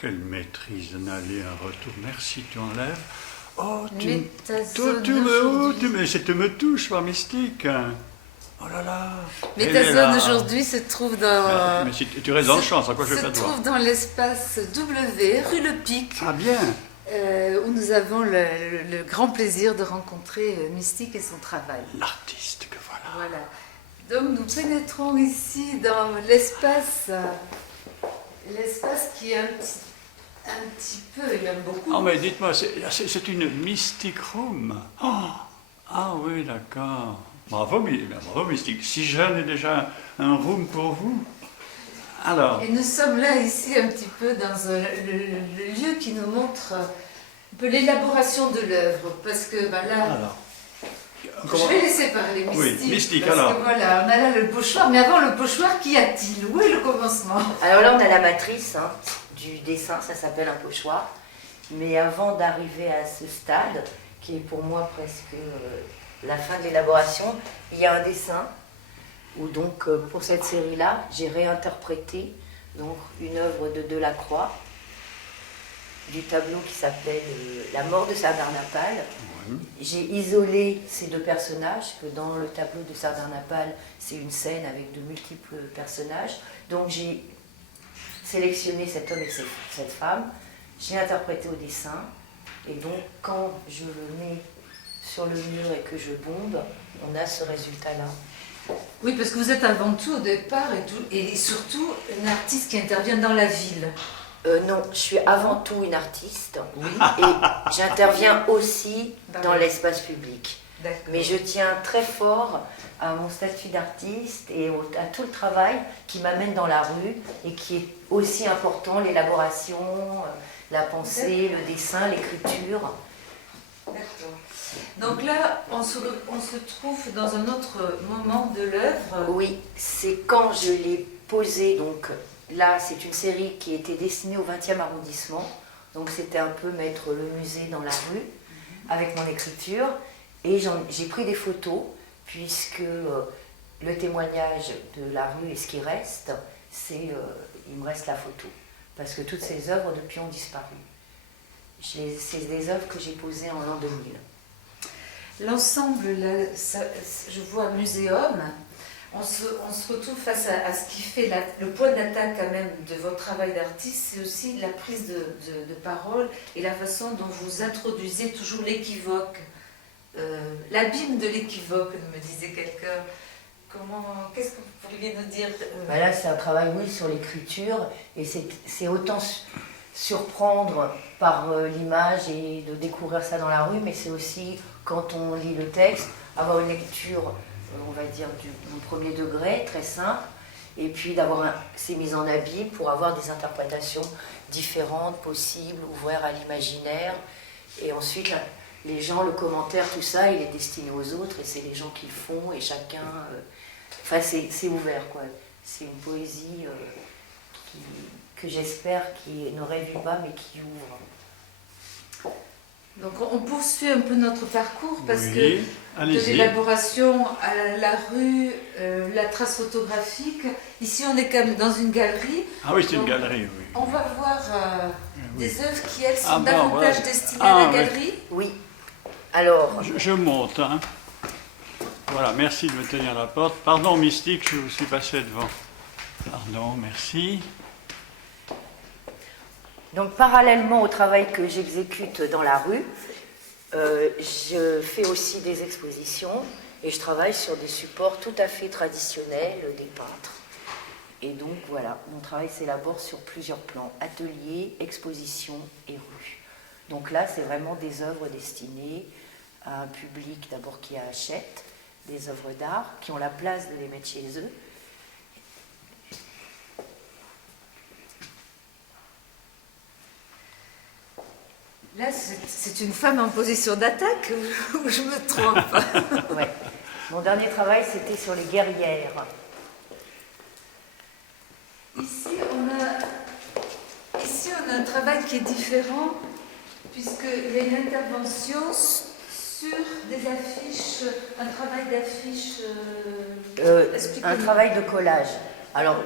quelle maîtrise d'un aller, un retour. Merci, tu enlèves. Oh, mais tu me touches, par mystique. Oh là là. Métazone aujourd'hui se trouve dans... Mais tu restes dans le champ, c'est quoi je vais pas te voir. Se trouve dans l'espace W, rue Le Pic. Ah bien. Où nous avons le grand plaisir de rencontrer Mystique et son travail. L'artiste que voilà. Voilà. Donc nous pénétrons ici dans l'espace qui est un petit peu, il aime beaucoup. Oh mais dites-moi, c'est une Mystic Room. Oh, ah oui, d'accord. Bravo Mystique. Si jeune est déjà un room pour vous. Alors. Et nous sommes là ici un petit peu dans le lieu qui nous montre un peu l'élaboration de l'œuvre. Parce que là, alors, je vais laisser parler Mystique. Oui, Mystique, parce alors. Que, voilà, on a là le pochoir, mais avant le pochoir, qu'y a-t-il? Où est le commencement? Alors là, on a la matrice du dessin, ça s'appelle un pochoir. Mais avant d'arriver à ce stade, qui est pour moi presque la fin de l'élaboration, il y a un dessin où donc pour cette série-là, j'ai réinterprété donc une œuvre de Delacroix du tableau qui s'appelle La mort de Sardanapale. J'ai isolé ces deux personnages, que dans le tableau de Sardanapale, c'est une scène avec de multiples personnages. Donc j'ai sélectionné cet homme et cette femme, j'ai interprété au dessin, et donc quand je le mets sur le mur et que je bombe, on a ce résultat-là. Oui, parce que vous êtes avant tout au départ et surtout une artiste qui intervient dans la ville. Non, je suis avant tout une artiste, oui, et j'interviens aussi dans l'espace public. Mais je tiens très fort à mon statut d'artiste et à tout le travail qui m'amène dans la rue et qui est aussi important, l'élaboration, la pensée, le dessin, l'écriture. D'accord. Donc là, on se trouve dans un autre moment de l'œuvre. Oui, c'est quand je l'ai posé, donc là c'est une série qui était destinée au 20e arrondissement, donc c'était un peu mettre le musée dans la rue avec mon écriture, et j'ai pris des photos, puisque le témoignage de la rue et ce qui reste, il me reste la photo, parce que toutes ces œuvres depuis ont disparu. C'est des œuvres que j'ai posées en l'an 2000. L'ensemble, je vois un muséum, on se retrouve face à ce qui fait le point d'attaque quand même de votre travail d'artiste, c'est aussi la prise de parole et la façon dont vous introduisez toujours l'équivoque. L'abîme de l'équivoque, me disait quelqu'un. Qu'est-ce que vous pourriez nous dire? Là, c'est un travail, oui, sur l'écriture, et c'est autant surprendre par l'image et de découvrir ça dans la rue, mais c'est aussi, quand on lit le texte, avoir une lecture, on va dire, du premier degré, très simple, et puis d'avoir ces mises en abîme pour avoir des interprétations différentes, possibles, ouvertes à l'imaginaire, et ensuite, les gens, le commentaire, tout ça, il est destiné aux autres, et c'est les gens qui le font, et chacun... Enfin, c'est ouvert, quoi. C'est une poésie que j'espère qui ne réduit pas, mais qui ouvre. Donc on poursuit un peu notre parcours, parce que de l'élaboration à la rue, la trace photographique, ici on est quand même dans une galerie. Ah oui, c'est une galerie, oui. On va voir des œuvres qui, elles, sont davantage destinées à la galerie. Oui. Alors... Je monte, hein. Voilà, merci de me tenir la porte. Pardon, Mystique, je vous suis passé devant. Pardon, merci. Donc, parallèlement au travail que j'exécute dans la rue, je fais aussi des expositions et je travaille sur des supports tout à fait traditionnels des peintres. Et donc, voilà, mon travail s'élabore sur plusieurs plans, ateliers, expositions et rue. Donc là, c'est vraiment des œuvres destinées à un public d'abord qui achète des œuvres d'art, qui ont la place de les mettre chez eux. Là, c'est une femme en position d'attaque, ou je me trompe? Ouais. Mon dernier travail, c'était sur les guerrières. Ici, on a un travail qui est différent, puisqu'il y a une intervention sur des affiches, un travail d'affiches... un travail de collage. Alors,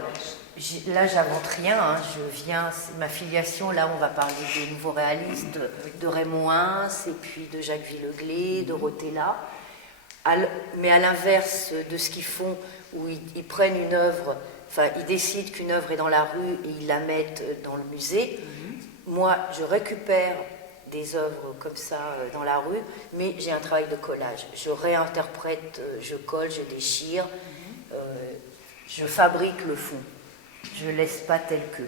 là, j'invente rien. Hein. C'est ma filiation. Là, on va parler des nouveaux réalistes, de Raymond Ins, et puis de Jacques Villeglé, de Rotella. Mais à l'inverse de ce qu'ils font, où ils prennent une œuvre, enfin, ils décident qu'une œuvre est dans la rue et ils la mettent dans le musée. Moi, je récupère des œuvres comme ça dans la rue, mais j'ai un travail de collage. Je réinterprète, je colle, je déchire, je fabrique le fond. Je ne laisse pas tel que.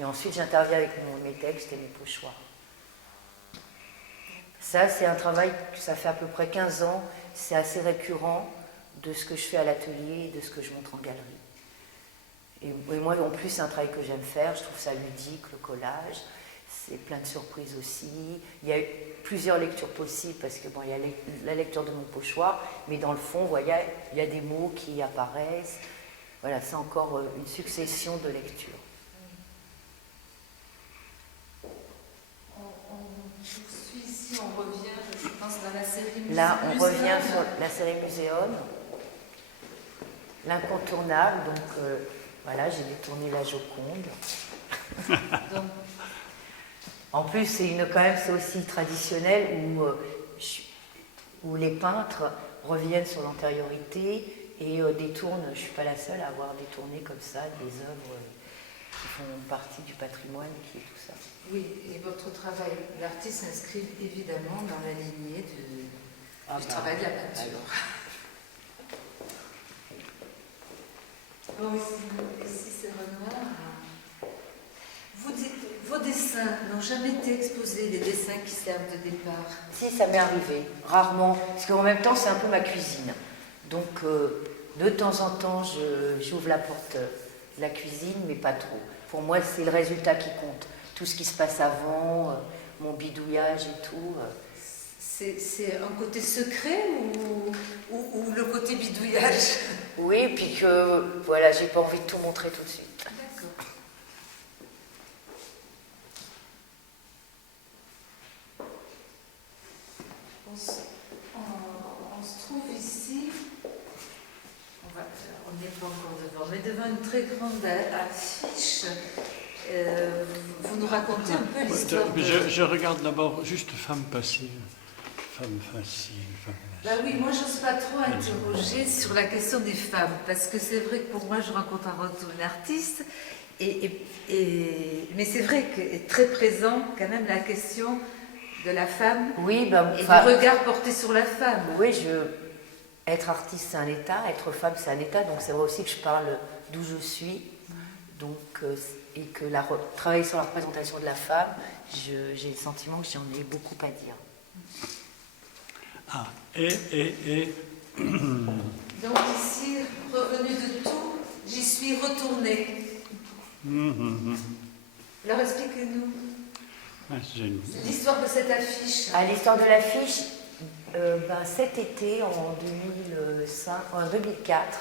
Et ensuite, j'interviens avec mes textes et mes pochoirs. Ça, c'est un travail que ça fait à peu près 15 ans. C'est assez récurrent de ce que je fais à l'atelier et de ce que je montre en galerie. Et moi, en plus, c'est un travail que j'aime faire. Je trouve ça ludique, le collage. C'est plein de surprises aussi. Il y a plusieurs lectures possibles parce que bon, il y a la lecture de mon pochoir, mais dans le fond, vous voyez, il y a des mots qui apparaissent. Voilà, c'est encore une succession de lectures. On poursuit ici, on revient, je pense, dans la série Muséum. Là, on revient sur la série Muséum. L'incontournable, donc voilà, j'ai détourné la Joconde. Donc, en plus, c'est aussi traditionnel où les peintres reviennent sur l'antériorité et détournent. Je ne suis pas la seule à avoir détourné comme ça des œuvres qui font partie du patrimoine, qui est tout ça. oui, et votre travail, l'artiste s'inscrit évidemment dans la lignée du travail de la peinture. Bon, ici c'est Renoir. Vous dites, vos dessins n'ont jamais été exposés, les dessins qui servent de départ. Si, ça m'est arrivé, rarement, parce qu'en même temps, c'est un peu ma cuisine. Donc, de temps en temps, j'ouvre la porte de la cuisine, mais pas trop. Pour moi, c'est le résultat qui compte. Tout ce qui se passe avant, mon bidouillage et tout. C'est un côté secret ou le côté bidouillage? Oui, puis que, voilà, j'ai pas envie de tout montrer tout de suite. D'accord. On se trouve ici, on n'est pas encore devant, mais devant une très grande affiche. Vous nous racontez un peu l'histoire de... Je regarde d'abord juste femme passive, femme facile, femme Bah oui, moi j'ose pas trop interroger sur la question des femmes, parce que c'est vrai que pour moi je rencontre avant tout une artiste, mais c'est vrai que est très présent quand même la question de la femme Oui, et du regard porté sur la femme. Oui, être artiste c'est un état, être femme c'est un état, donc c'est vrai aussi que je parle d'où je suis, donc, et que travailler sur la représentation de la femme, j'ai le sentiment que j'en ai beaucoup à dire. Ah, Donc ici, revenu de tout, j'y suis retournée. Alors expliquez-nous l'histoire de cette affiche. L'histoire de l'affiche, cet été, en 2004,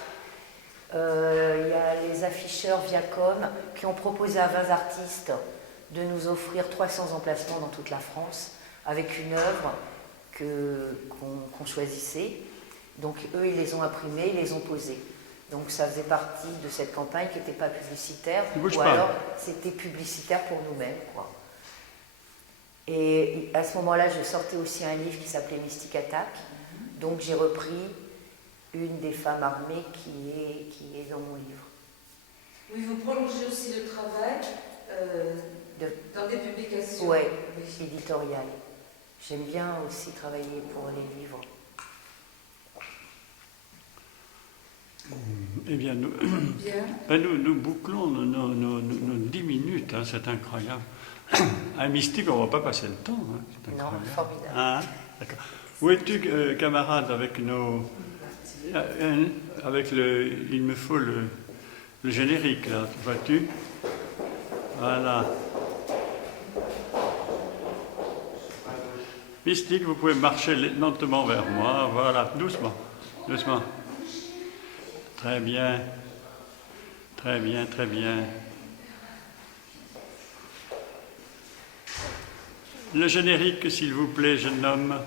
il y a les afficheurs Viacom qui ont proposé à 20 artistes de nous offrir 300 emplacements dans toute la France avec une œuvre qu'on choisissait. Donc eux, ils les ont imprimés, ils les ont posés. Donc ça faisait partie de cette campagne qui n'était pas publicitaire, alors c'était publicitaire pour nous-mêmes, quoi. Et à ce moment-là, je sortais aussi un livre qui s'appelait Mystique Attack. Donc j'ai repris une des femmes armées qui est dans mon livre. Oui, vous prolongez aussi le travail dans des publications. Oui, éditoriales. J'aime bien aussi travailler pour les livres. Eh bien, nous bouclons nos 10 minutes, hein, c'est incroyable. À Mystique, on ne va pas passer le temps. Hein, c'est non, formidable. Ah, d'accord. Où es-tu, camarade, avec il me faut le générique, là, vois-tu? Voilà. Mystique, vous pouvez marcher lentement vers moi, voilà, doucement, doucement. Très bien, très bien, très bien. Le générique, s'il vous plaît, jeune homme.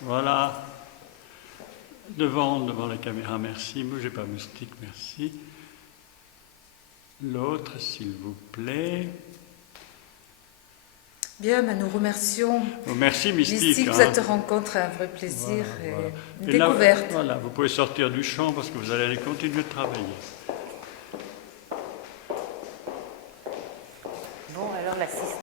Voilà. Devant la caméra, merci. Bougez pas, moustique, merci. L'autre, s'il vous plaît. Bien, nous remercions. Oh, merci, Mystique. Mystique, cette rencontre est un vrai plaisir et une découverte. Là, voilà, vous pouvez sortir du champ parce que vous allez continuer de travailler. Bon, alors l'assistant.